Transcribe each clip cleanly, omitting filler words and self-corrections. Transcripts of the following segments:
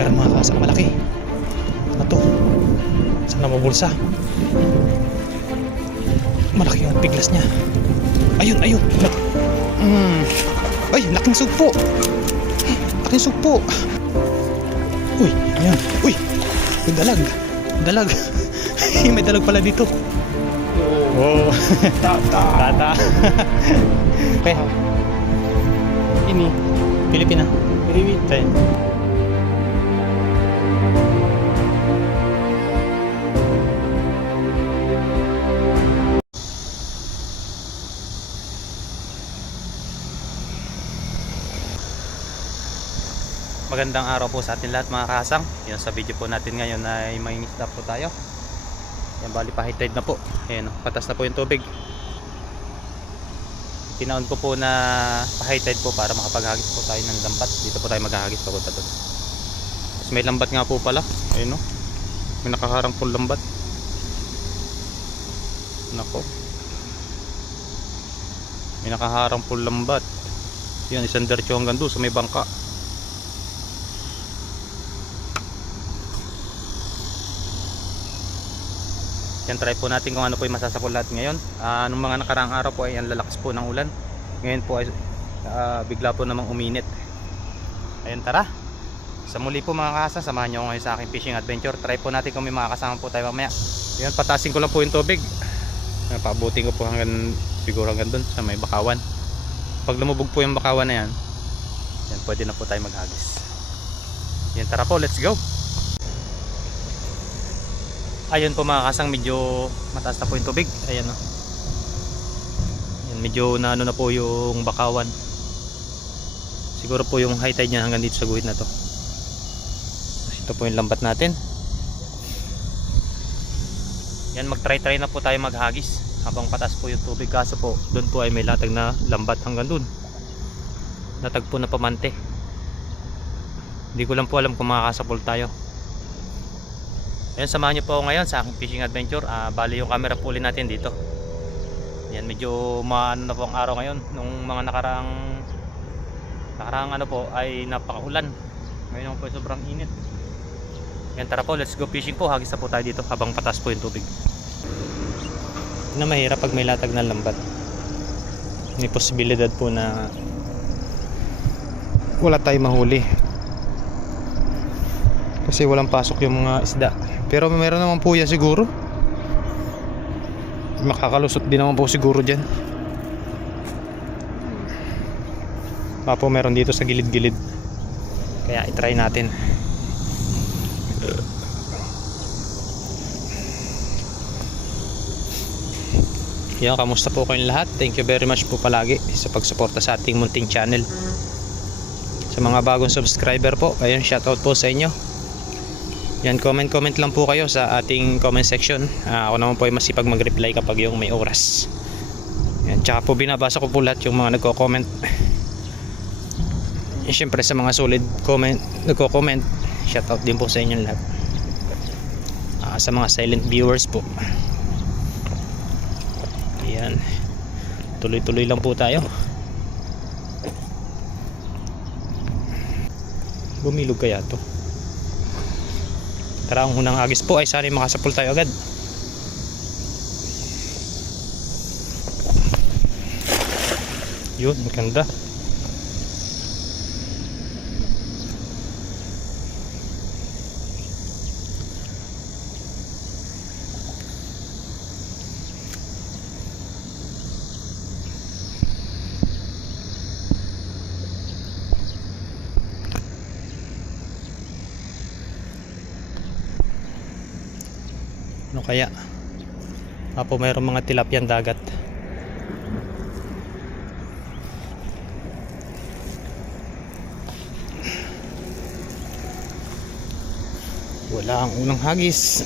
Meron mga kasang malaki. Ano to? Sana mabulsa. Malaki yung piglas niya. Ayun, ayun. Ay, laking sugpo. Laking sugpo. Uy, ayan. Uy, may dalag. Dalag. May dalag pala dito. Oh. Tata. Okay. Ini Pilipina. Pilipina. Magandang araw po sa atin lahat mga kasang. Yan sa video po natin ngayon ay may isda po tayo. Yan, bali pa high tide na po. Ayan, patas na po yung tubig. Tinaon ko po na pa high tide po para makapaghagis po tayo ng lambat. Dito po tayo maghahagis papunta doon. Tapos may lambat nga po pala. Ayun, no? May nakaharang po lambat. Nako. May nakaharang po lambat. Yan, isang diretso hanggang doon sa may bangka. Yan, try po natin kung ano po yung masasapol natin ngayon. Nung mga nakaraang araw po ay ang lalakas po ng ulan. Ngayon po ay bigla po namang uminit. Ayun, tara. Sa muli po mga kasang, samahan nyo ngayon sa aking fishing adventure. Try po natin kung may makakasama po tayo mamaya. Yan, patasin ko lang po yung tubig. Paabutin ko po hanggang siguro hanggang dun sa may bakawan. Pag lumubog po yung bakawan na yan, yan, pwede na po tayo maghagis. Yan, tara po, let's go. Ayun po mga kasang, medyo mataas na po yung tubig. Ayan, no? Yan, medyo naano na po yung bakawan. Siguro po yung high tide niya hanggang dito sa guhit na to. Ito po yung lambat natin. Yan, mag-try na po tayo maghagis habang patas po yung tubig. Kaso po doon po ay may latag na lambat hanggang doon. Latag po na pamante. Hindi ko lang po alam kung makakasapol tayo. Ayan, samahan nyo po ako ngayon sa aking fishing adventure. Bali yung camera po ulit natin dito. Ayan, medyo maano na po ang araw ngayon. Nung mga nakaraang ano po ay napakaulan. Ngayon po ay sobrang init. Ayan, tara po, let's go fishing po. Hagis na po tayo dito habang patas po yung tubig. Na mahirap pag may latag na lambat. May posibilidad po na wala tayong mahuli kasi walang pasok yung mga isda. Pero meron naman po yan siguro. Makakalusot din naman po siguro dyan. Po meron dito sa gilid-gilid. Kaya itry natin. Yan, kamusta po kayong lahat? Thank you very much po palagi sa pagsuporta sa ating munting channel. Sa mga bagong subscriber po, ayun, shoutout po sa inyo. Yan, comment lang po kayo sa ating comment section. Ako naman po ay masipag mag-reply kapag yung may oras. Yan, tsaka po binabasa ko po lahat yung mga nagko-comment. Siyempre sa mga solid comment, nagko-comment, shoutout din po sa inyo lahat. Sa mga silent viewers po, ayan, tuloy-tuloy lang po tayo. Bumilog kaya to? Tara, ang unang agis po ay sana makasapol tayo agad. Yun, maganda. Ano kaya? Po mayroong mga tilapiyang dagat. Wala ang unang hagis.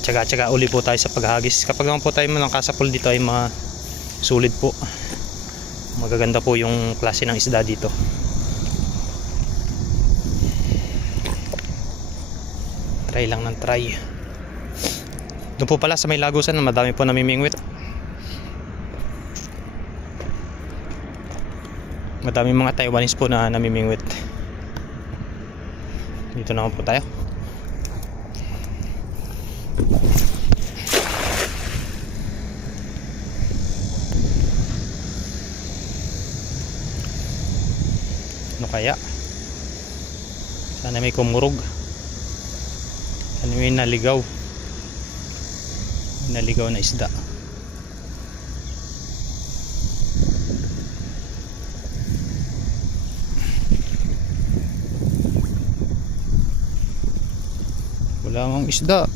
Tsaga-tsaga uli po tayo sa paghagis. Kapag naman po tayo nakasapol dito ay mga sulit po. Magaganda po yung klase ng isda dito. Try lang ng try. Doon po pala sa may lagusan, madami po namimingwit. Madaming mga Taiwanese po na namimingwit. Dito naman po tayo. Ano kaya? Sana may kumurog. Sana may naligaw. Naligaw na isda. Wala mang isda.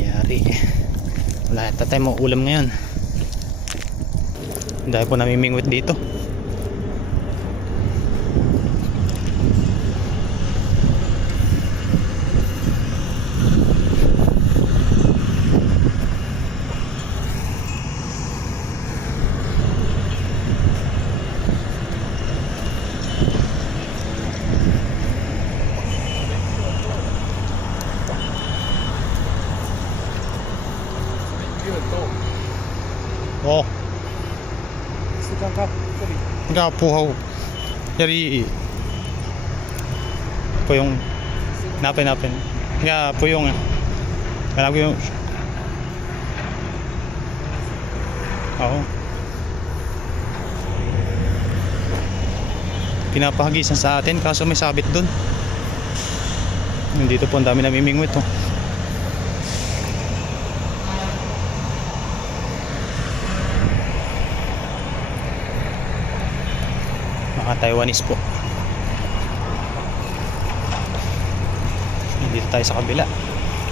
Yari. Wala yata tayong mga ulam ngayon. Dahil po namimingwit dito. Oh. 是刚刚这里 Nga po ho. Yari po yung napin. Nga po yung hanap ko yung oo. Pinapahagisan sa atin kaso may sabit dun. Dito po ang dami namimingwit oh. Mga Taiwanese po. Dito tayo sa kabila.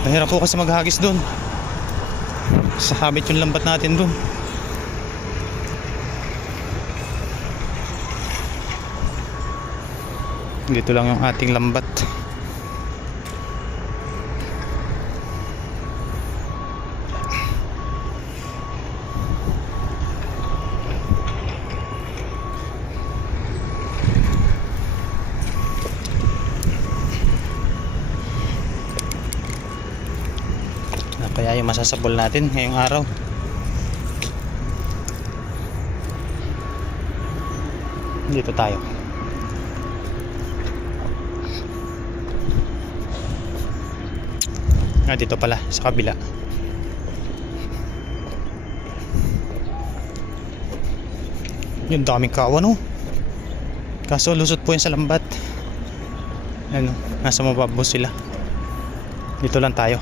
Mahirap po kasi maghagis dun. Sahabit yung lambat natin dun. Dito lang yung ating lambat. Kaya yung masasabol natin ngayong araw. Dito tayo. Dito pala sa kabila. Yung daming kawan oh. Kaso lusot po yan sa lambat. Ano, nasa mababaw sila. Dito lang tayo.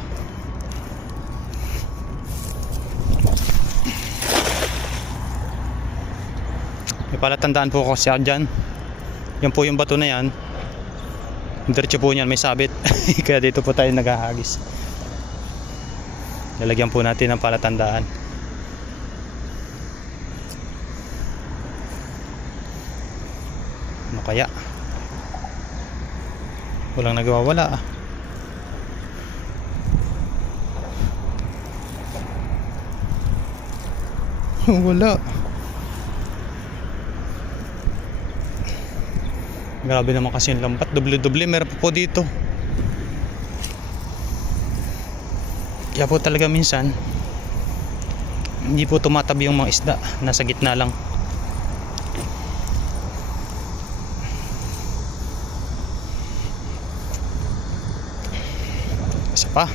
May palatandaan po kasi ako dyan. Yan po yung bato na yan. Diretso po niyan may sabit. Kaya dito po tayo naghahagis. Lalagyan po natin ng palatandaan. Ano kaya? Walang nagwawala ah. Wala. Grabe naman kasi yung lambat. Doble-doble meron po dito. Kaya po talaga minsan hindi po tumatabi yung mga isda. Nasa gitna lang. Isa pa.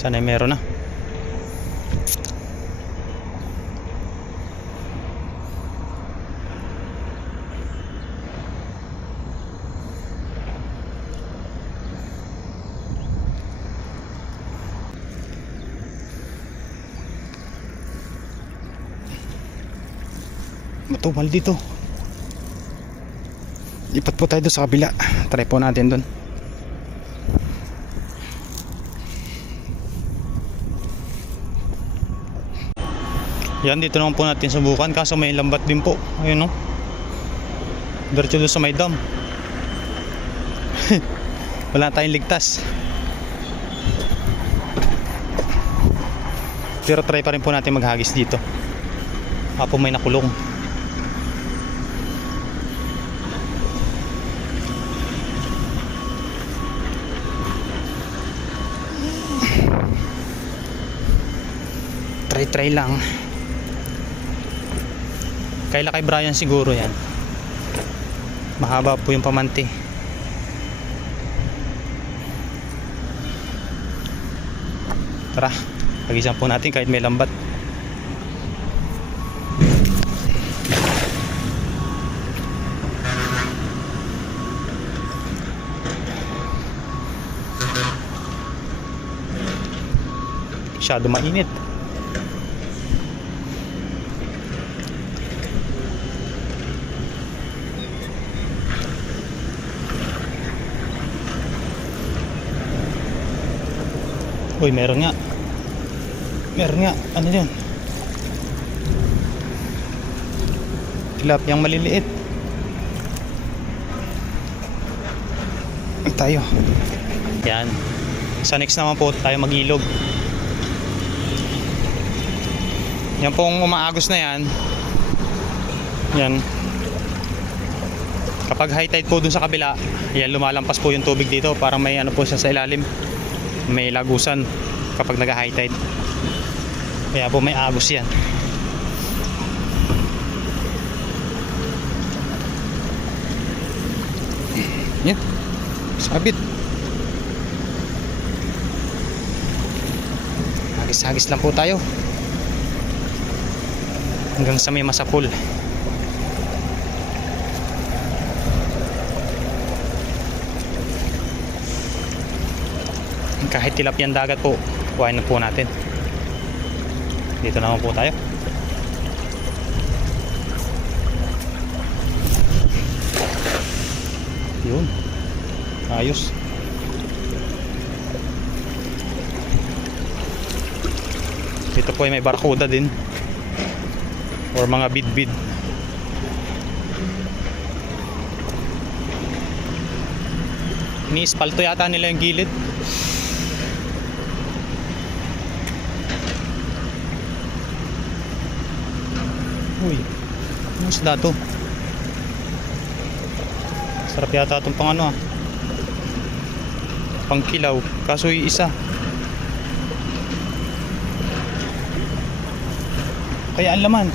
Sana meron na. Matumal dito. Lipat po tayo doon sa kabila. Try po natin doon. Yan, dito naman po natin subukan. Kaso may lambat din po. Ayun o. Diretso doon sa may dam. Wala tayong ligtas. Pero try pa rin po natin maghagis dito. Apo may nakulong. Try lang. Kaila kay Brian siguro yan. Mahaba po yung pamante. Tara, pagisan po natin kahit may lambat. Masyado mainit. Uy, meron nga. Meron nga. Ano yun? Tilapiyang maliliit. Tayo. Yan. Sa next naman po tayo mag-ilog. Yan pong umaagos na yan. Yan. Kapag high tide po dun sa kabila, yan lumalampas po yung tubig dito. Parang may ano po siya sa ilalim. May lagusan kapag nag-high tide. Kaya po may agos yan. Yan. Sabit. Hagis-hagis lang po tayo. Hanggang sa may masapul. Kahit tilapiyang dagat po, kuhain na po natin. Dito naman po tayo. Yun. Ayos. Dito po ay may barracuda din. Or mga bidbid. Ni-ispalto yata nila yung gilid. Uy, ano isda to? Sarap yata itong pang ano ah. Pang kilaw. Kaso yung isa. Kaya ang laman.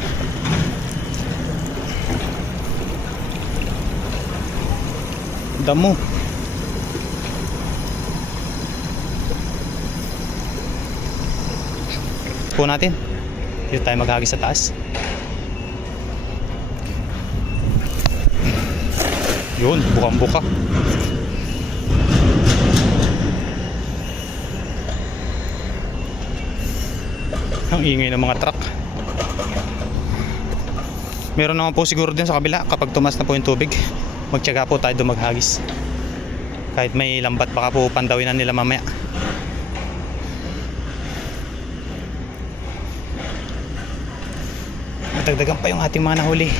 Damo. Po natin. Dito tayo maghagis sa taas. Yun, bukang-buka. Ang ingay ng mga truck. Meron naman po siguro din sa kabila. Kapag tumas na po yung tubig, magtiyaga po tayo dumaghagis. Kahit may lambat, baka po pandawin na nila mamaya. Matagdagan pa yung ating mga nahuli.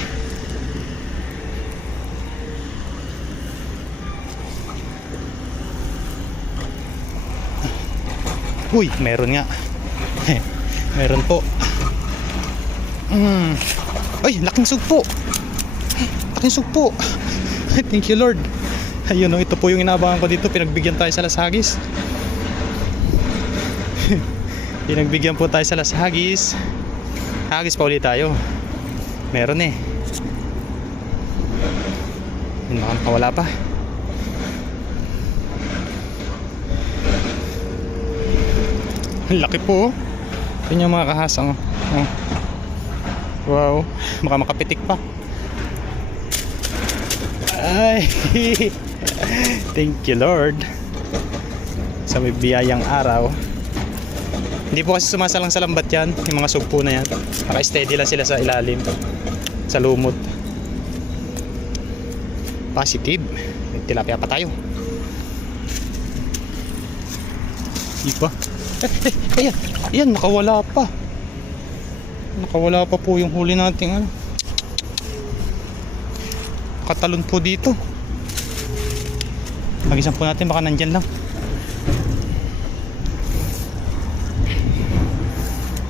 Uy, meron nga. Meron po. Ay, laking sugpo. Laking sugpo. Thank you Lord. Ayun o, ito po yung inaabangan ko dito. Pinagbigyan tayo sa Las Hagis. Pinagbigyan po tayo sa Las Hagis. Hagis pa ulit tayo. Meron eh. Yun, baka makawala pa. Ang laki po. Yun yung mga kahasang. Oh. Wow. Baka makapitik pa. Ay. Thank you Lord. Sa may biyayang araw. Hindi po kasi sumasalang sa lambat yan. Yung mga sugpo na yan. Naka-steady lang sila sa ilalim. Sa lumot. Positive. Tilapia pa tayo. Iba. Ayan, ayan, nakawala pa. Nakawala pa po yung huli nating ano. Nakatalon po dito. Magisan po natin, baka nandyan lang.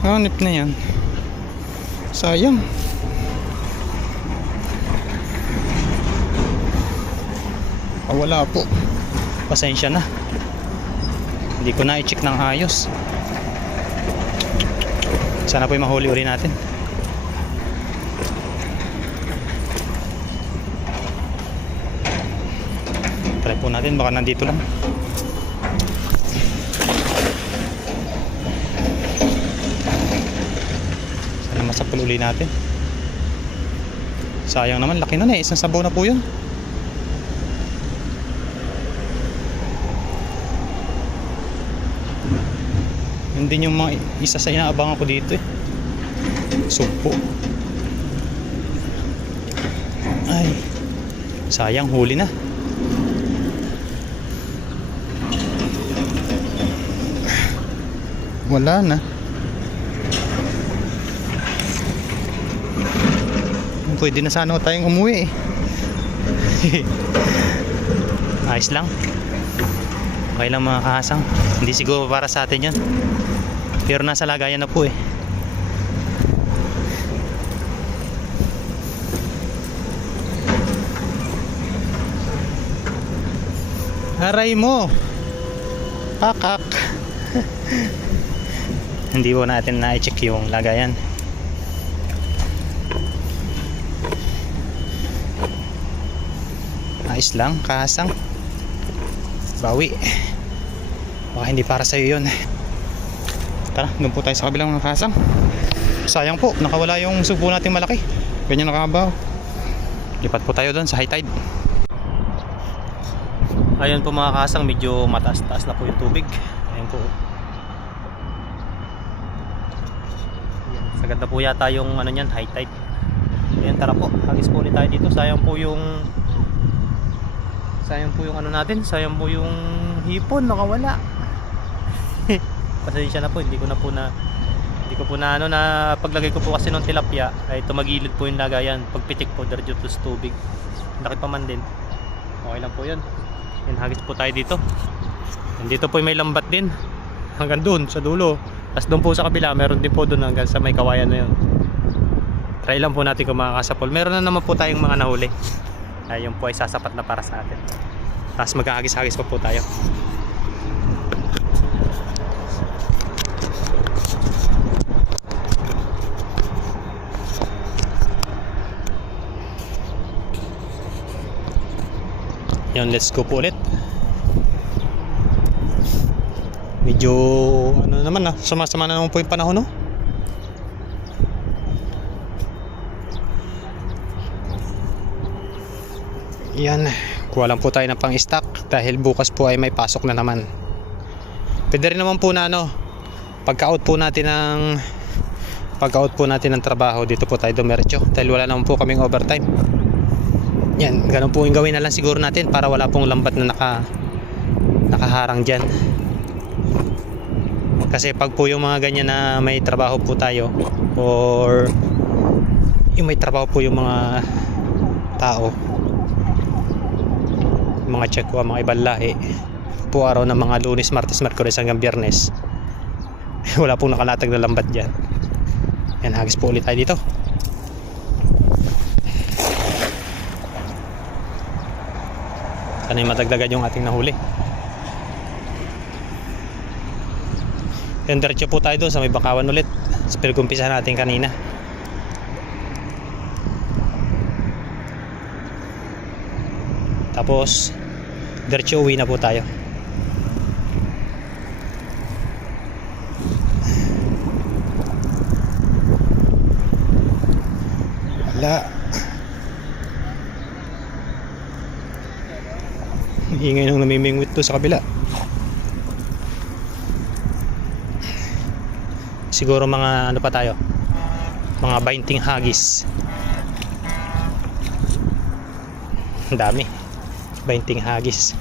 Hanip na yan. Sayang. Wala po. Pasensya na. Hindi ko na i-check ng ayos. Sana po yung mahuli uli natin. Try po natin, baka nandito lang. Sana masapul uli natin. Sayang naman, laki na isang sabaw na po yun. Hindi yung mga isa sa inaabangan ko dito eh. Sugpo. Ay, sayang, huli na. Wala na. Pwede na sana tayong umuwi eh. Ayos lang. Okay lang mga kahasang. Hindi siguro para sa atin yan, pero nasa lagayan na po eh. Aray mo, pakak. Hindi po natin na-check yung lagayan. Ayos lang, kahasang. Bawi. Baka hindi para sa'yo yun. Tara, doon po tayo sa kabilang mga kahasang. Sayang po, nakawala yung sugpo nating malaki. Ganyan nakabaw. Lipat po tayo doon sa high tide. Ayun po mga kahasang, medyo mataas-taas na po yung tubig. Ayun po. Sagad na po yata yung ano niyan, high tide. Ayun, tara po, hagis po ulit tayo dito. Sayang po yung ano natin, sayang po yung hipon, nakawala. Pasensya na po, hindi ko po na ano, na paglagay ko po kasi ng tilapia ay tumagilid po yung lagayan. Pagpitik po diretso to sa tubig. Laki pa man din. Okay lang po 'yun. Yan, hagis po tayo dito. Dito po may lambat din hanggang doon sa dulo. Tapos doon po sa kabila, meron din po doon hanggang sa may kawayan na 'yon. Try lang po natin kung makakasapol. Meron na naman po tayong mga nahuli. Ayun po ay sasapat na para sa atin. Tapos maghahagis-hagis pa po tayo. Yan, let's go po ulit. Medyo ano naman na, sumasama na naman po yung panahon, no? Yan, kuha lang po tayo ng pang-stock dahil bukas po ay may pasok na naman. Pwede rin naman po na ano, pagka-out po natin ng trabaho, dito po tayo dumiretso dahil wala naman po kaming overtime. Yan, ganun po yung gawin na lang siguro natin para wala pong lambat na nakaharang dyan. Kasi pag po yung mga ganyan na may trabaho po tayo, or yung may trabaho po yung mga tao, mga Tsekwa, mga ibang lahi, po araw ng mga Lunes, Martes, Merkules hanggang Biyernes, wala pong nakalatag na lambat dyan. Yan, hagis po ulit tayo dito. Sana yung madagdagan yung ating nahuli. Yan, diretso po tayo doon sa may bakawan ulit sa pinag-umpisa natin kanina. Tapos diretso uwi na po tayo. Wala. Ingay nung namimingwit to sa kabila. Siguro mga ano pa tayo, mga 20 hagis. Ang dami, 20 hagis.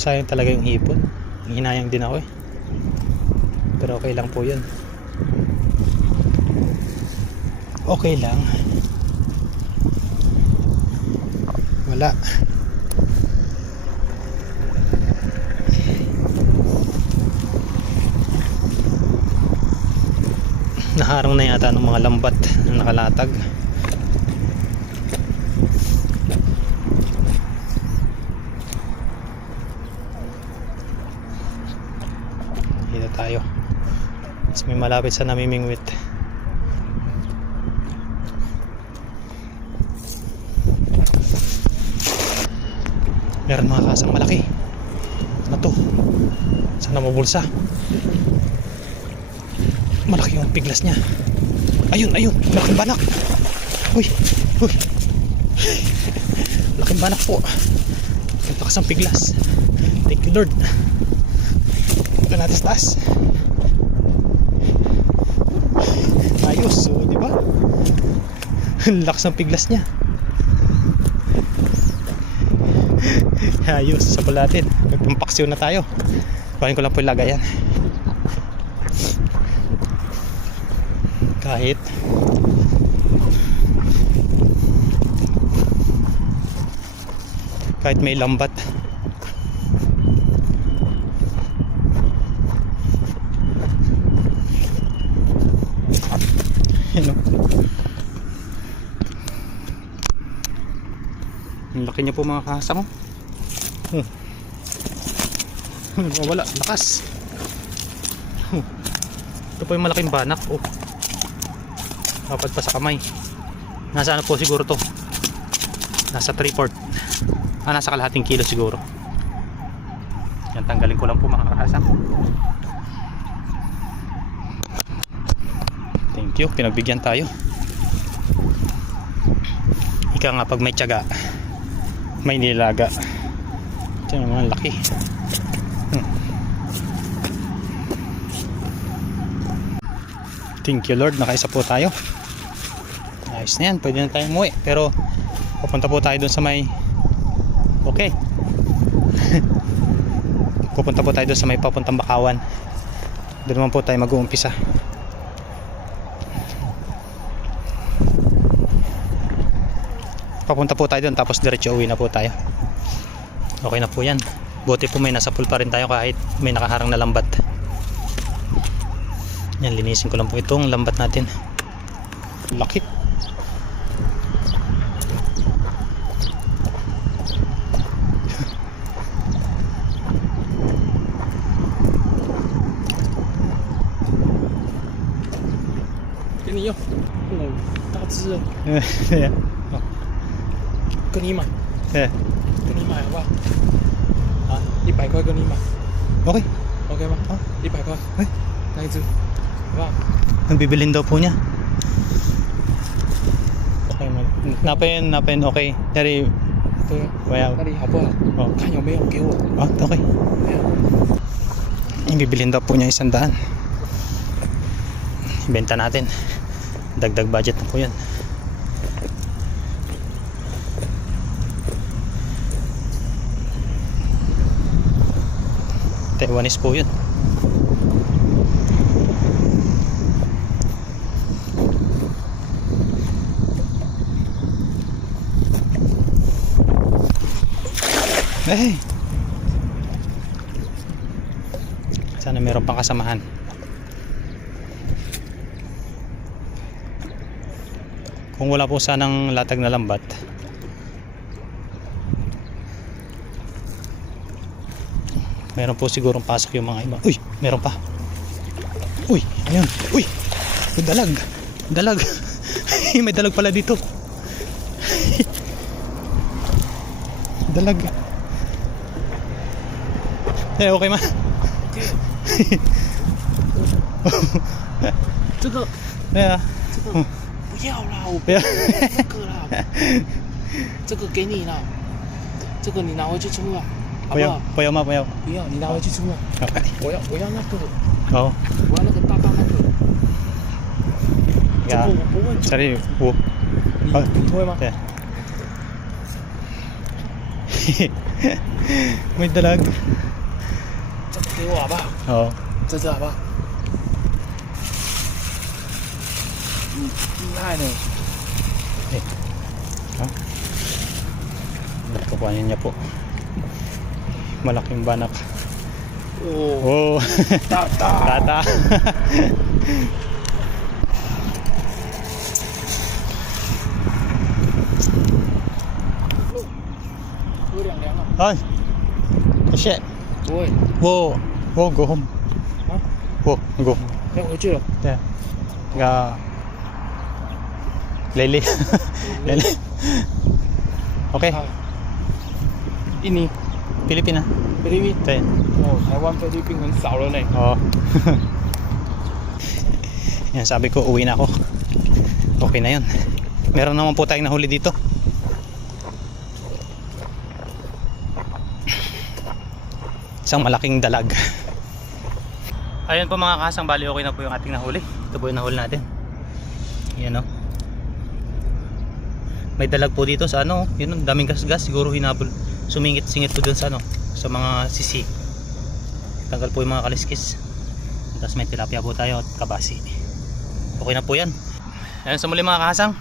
Sayang talaga yung hipon. Hinayang din ako eh. Pero okay lang po yun. Okay lang. Wala. Naharang na yata ng mga lambat na nakalatag. Dito tayo. Mas may malapit sa namimingwit. Meron mga kasang malaki. Ano to? Sana mabulsa. Malaki yung piglas niya. Ayun, ayun, malaking banak. Uy, uy. Malaking banak po. Lakas ang piglas. Thank you Lord. Ito natin sa taas. Ayos, so, di ba? Lakas ang piglas niya. Ayos, sabol natin. Magpampaksyon na tayo. Kuhanin ko lang po yung lagayan. Kahit may lambat. Ano? Ang laki niya po mga kasang. Wala, lakas. Ito po yung malaking banak. Dapat pa sa kamay. Nasa ano po siguro to? Nasa 3/4. Nasa kalahating kilo siguro. Yan, tanggalin ko lang po mga kahasang. Thank you, pinagbigyan tayo. Ika nga pag may tiyaga, may nilaga. Ito naman laki. Thank you Lord, nakaisa po tayo. Ayos na yan, pwede na tayong umuwi. Pero pupunta po tayo dun sa may okay. Pupunta po tayo dun sa may papuntang Bakawan. Doon naman po tayo mag-uumpisa. Papunta po tayo dun tapos diretso uwi na po tayo. Okay na po yan. Buti po may nasa pool pa rin tayo kahit may nakaharang na lambat. Yan, linisin ko lang po itong lambat natin. Laki.给你用，大只哦，跟你买，跟你买好不好？啊，100块跟你买 Okay. ，OK 吗？好，100块，那一只，好不好？ Ang bibilin daw po niya. Okay, napin, okay. Dari, 对啊， wow. 那里好不好？Oh. 看有没有给我。 Okay. Yung bibilin daw po niya 100. Benta natin. Dagdag budget na po yan. Taiwanese po yun. Eh, sana meron pang kasamahan. Kung wala po sanang latag na lambat, meron po sigurong pasok yung mga iba. Uy, meron pa. Uy, ayun. Uy, may dalag. Dalag. May dalag pala dito. Dalag. Eh, okay ma. 这个 Yeah. 不要啦，我不 Yeah. 那个啦，这个给你啦，这个你拿回去出啊，好不 Payaw, 好？ payaw ma, payaw. 不要，你拿回去出啊， Okay. 我要那个， Oo. 我要那个大大那个，这 Yeah. 个我不会煮， Sorry. Oh. 你会吗？ Yeah. May dalag. 这个给我好不好？ Oo. 这只好不好？厉害呢。 Kukuhanin niya po. Malaking banak. 哦， Oh. 大大， Tata. Ay. Shit. 不会，我 go home. 啊？我 go. 要回去了。对。Ga. Lele. Lele. Okay. 啊印尼、 Pilipina. 菲律宾，对。哦，台湾、菲律宾很少了呢。 Oo. Yan, sabi ko uwi na ako. Okay na yun. Meron naman po tayong nahuli dito. Isang malaking dalag. Ayun po mga kasang, bali okay na po yung ating nahuli. Ito po yung nahuli natin. Yan o. May dalag po dito sa ano, yun, ang daming gas-gas, siguro hinabol. Sumingit-singit po dun sa ano, sa mga sisi. Tanggal po yung mga kaliskis. Tapos may tilapia po tayo at kabasi. Okay na po yan. Ayun, sa muli mga kasang,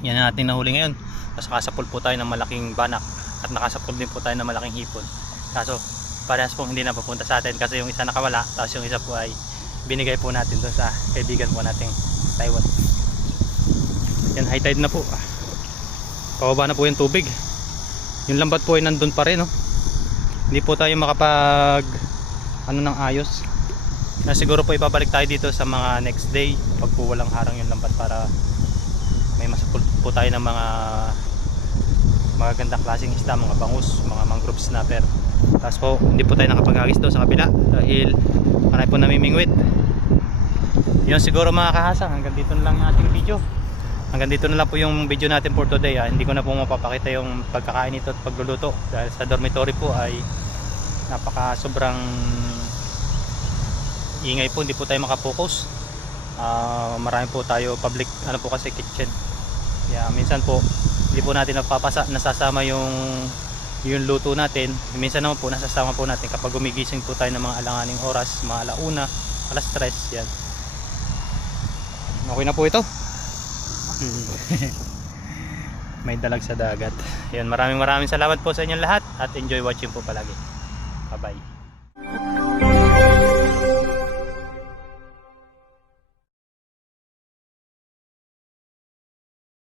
yan ang ating nahuli ngayon. Tapos nakasapul po tayo ng malaking banak at nakasapul din po tayo ng malaking hipon. Kaso parehas po hindi na papunta sa atin kasi yung isa nakawala, tapos yung isa po ay binigay po natin doon sa kaibigan po nating Taiwan. Yan, high tide na po. Pababa na po yung tubig. Yung lambat po ay nandun pa rin, no? Hindi po tayo makapag ano ng ayos. Na siguro po ibabalik tayo dito sa mga next day pag po walang harang yung lambat para may masapul po tayo ng mga magagandang klaseng isda, mga bangus, mga mangrove snapper. Tapos po hindi po tayo nakapag-agis doon sa kabila dahil marami po namimingwit. Yun siguro mga kahasang, hanggang dito na lang yung ating video. Hanggang dito na lang po yung video natin for today. Hindi ko na po mapapakita yung pagkakain nito at pagluluto dahil sa dormitory po ay napaka sobrang ingay po, hindi po tayo makapokus. Marami po tayo public ano po kasi kitchen. Kaya minsan po hindi po natin nasasama yung luto natin. Minsan naman po nasasama po natin kapag gumigising po tayo ng mga alanganing oras, mga alauna, alas 3, yan. Okay na po ito. May dalag sa dagat. Yan, maraming salamat po sa inyong lahat at enjoy watching po palagi. Bye bye.